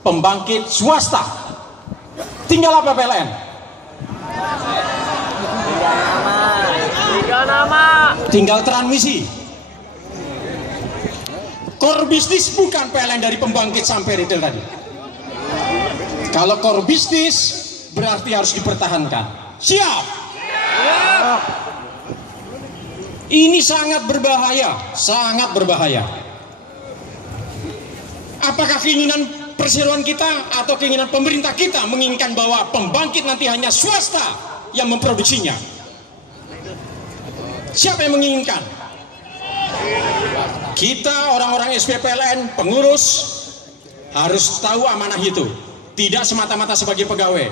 pembangkit swasta. Tinggal apa PLN? Tinggal transmisi. Core bisnis bukan PLN dari pembangkit sampai retail tadi. Kalau core bisnis berarti harus dipertahankan. Siap? Ini sangat berbahaya, sangat berbahaya. Apakah keinginan perseroan kita atau keinginan pemerintah kita menginginkan bahwa pembangkit nanti hanya swasta yang memproduksinya? Siapa yang menginginkan? Kita orang-orang SPPLN, pengurus, harus tahu amanah itu. Tidak semata-mata sebagai pegawai,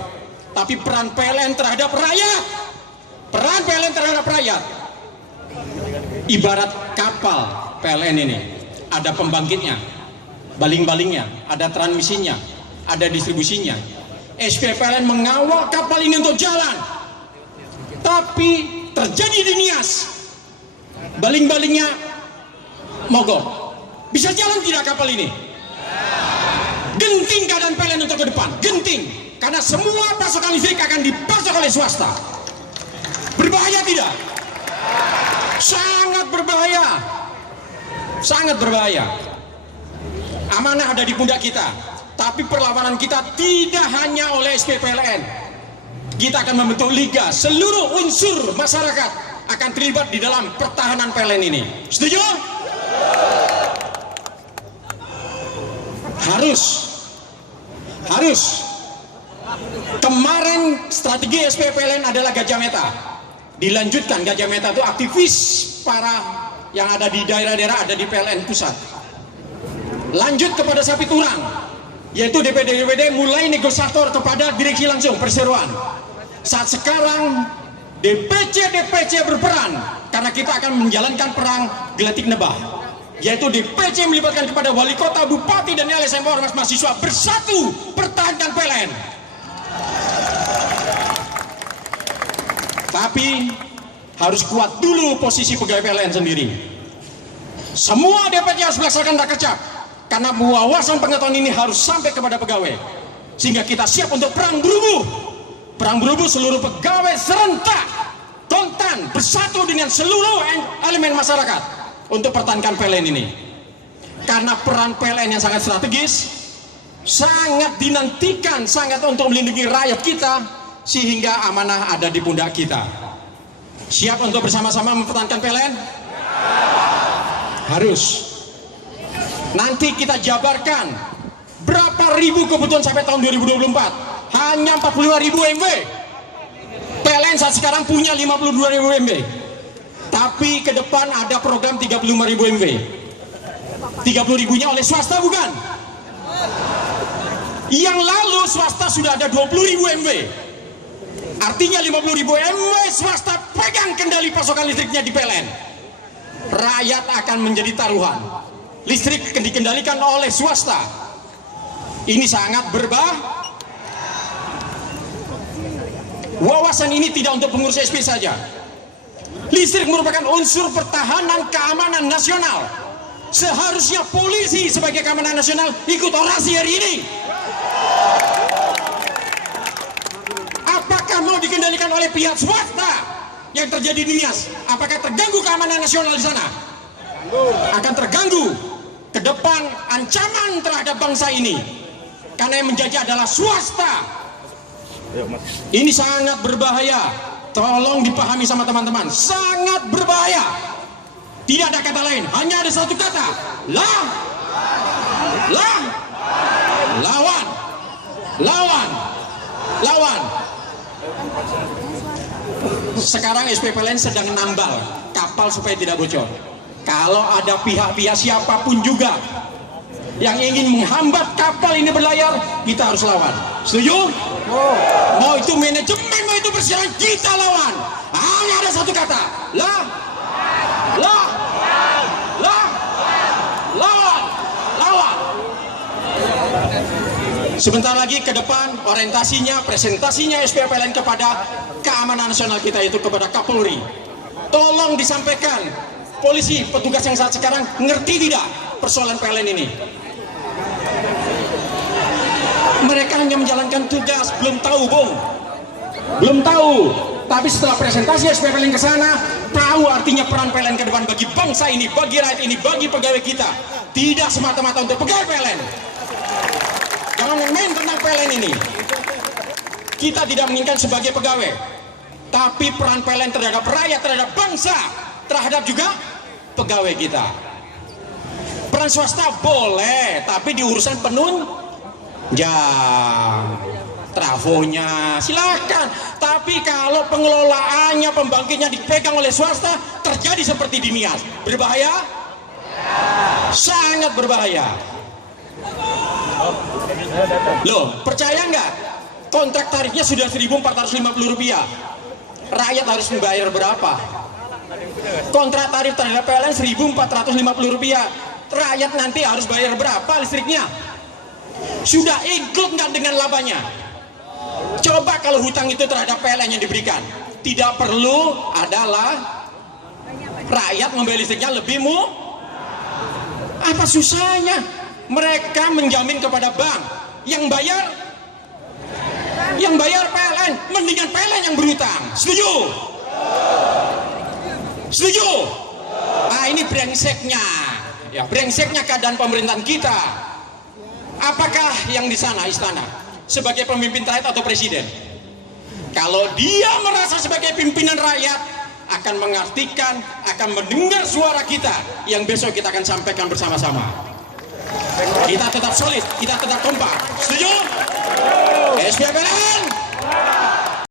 tapi peran PLN terhadap rakyat. Peran PLN terhadap rakyat. Ibarat kapal PLN ini, ada pembangkitnya, baling-balingnya, ada transmisinya, ada distribusinya. SPPLN mengawal kapal ini untuk jalan, tapi terjadi dinias, baling-balingnya mogok. Bisa jalan tidak kapal ini? Genting keadaan PLN untuk ke depan, genting, karena semua pasokan listrik akan dipasok oleh swasta. Berbahaya tidak? Sangat berbahaya, sangat berbahaya. Amanah ada di pundak kita, tapi perlawanan kita tidak hanya oleh SPPLN. Kita akan membentuk liga, seluruh unsur masyarakat akan terlibat di dalam pertahanan PLN ini. Setuju? Harus. Kemarin strategi SPPLN adalah Gajah Meta. Dilanjutkan Gajah Meta itu aktivis para yang ada di daerah-daerah, ada di PLN pusat. Lanjut kepada sapi turang, yaitu DPD mulai negosiator kepada direksi langsung perseroan. Saat sekarang DPC berperan, karena kita akan menjalankan perang geletik nebah, yaitu DPC melibatkan kepada wali kota, bupati, dan LSM ormas mahasiswa bersatu pertahankan PLN. Tapi harus kuat dulu posisi pegawai PLN sendiri. Semua DPC harus melaksanakan rakecap, karena wawasan pengetahuan ini harus sampai kepada pegawai, sehingga kita siap untuk perang berubuh. Perang berubuh seluruh pegawai serentak, kontan, bersatu dengan seluruh elemen masyarakat untuk pertahankan PLN ini. Karena peran PLN yang sangat strategis, sangat dinantikan, sangat untuk melindungi rakyat kita, sehingga amanah ada di pundak kita. Siap untuk bersama-sama mempertahankan PLN? Harus. Nanti kita jabarkan berapa ribu kebutuhan sampai tahun 2024. Hanya 45.000 MW. PLN saat sekarang punya 52.000 MW. Tapi ke depan ada program 35.000 MW. 30.000-nya oleh swasta bukan? Yang lalu swasta sudah ada 20.000 MW. Artinya 50.000 MW swasta pegang kendali pasokan listriknya di PLN. Rakyat akan menjadi taruhan. Listrik dikendalikan oleh swasta. Ini sangat berbahaya. Wawasan ini tidak untuk pengurus SP saja. Listrik merupakan unsur pertahanan keamanan nasional. Seharusnya polisi sebagai keamanan nasional ikut orasi hari ini. Apakah mau dikendalikan oleh pihak swasta yang terjadi nias? Apakah terganggu keamanan nasional di sana? Akan terganggu. Ke depan ancaman terhadap bangsa ini, karena yang menjajah adalah swasta. Ini sangat berbahaya. Tolong dipahami sama teman-teman, sangat berbahaya. Tidak ada kata lain, hanya ada satu kata: lawan. Sekarang SPPLN sedang nambal kapal supaya tidak bocor. Kalau ada pihak-pihak siapapun juga yang ingin menghambat kapal ini berlayar, kita harus lawan. Setuju? Mau itu manajemen, mau itu persiapan, kita lawan. Hanya ada satu kata: lawan. Sebentar lagi ke depan orientasinya, presentasinya SPPLN kepada keamanan nasional kita, itu kepada Kapolri. Tolong disampaikan, polisi, petugas yang saat sekarang ngerti tidak persoalan PLN ini? hanya menjalankan tugas. Belum tahu, Bung. Belum tahu. Tapi setelah presentasi SPPLN ke sana, tahu artinya peran PLN ke depan bagi bangsa ini, bagi rakyat ini, bagi pegawai kita. Tidak semata-mata untuk pegawai PLN. Jangan main tentang PLN ini. Kita tidak menginginkan sebagai pegawai, tapi peran PLN terhadap rakyat, terhadap bangsa, terhadap juga pegawai kita. Peran swasta boleh, tapi di urusan penunjang. Trafonya silakan, tapi kalau pengelolaannya, pembangkitnya dipegang oleh swasta, terjadi seperti di Nias, berbahaya? Sangat berbahaya. Loh, percaya nggak? Kontrak tarifnya sudah Rp1.450. Rakyat harus membayar berapa? Kontrak tarif terhadap PLN Rp1.450. Rakyat nanti harus bayar berapa listriknya? Sudah ikut nggak dengan labanya? Coba kalau hutang itu terhadap PLN yang diberikan, tidak perlu adalah rakyat membeli listriknya lebih apa susahnya? Mereka menjamin kepada bank, yang bayar PLN, mendingan PLN yang berhutang. Setuju? Setuju? Nah, ini brengseknya, ya brengseknya keadaan pemerintahan kita. Apakah yang di sana istana sebagai pemimpin rakyat atau presiden? Kalau dia merasa sebagai pimpinan rakyat, akan mengartikan, akan mendengar suara kita yang besok kita akan sampaikan bersama-sama. Kita tetap solid, kita tetap kompak. Setuju? SPPLN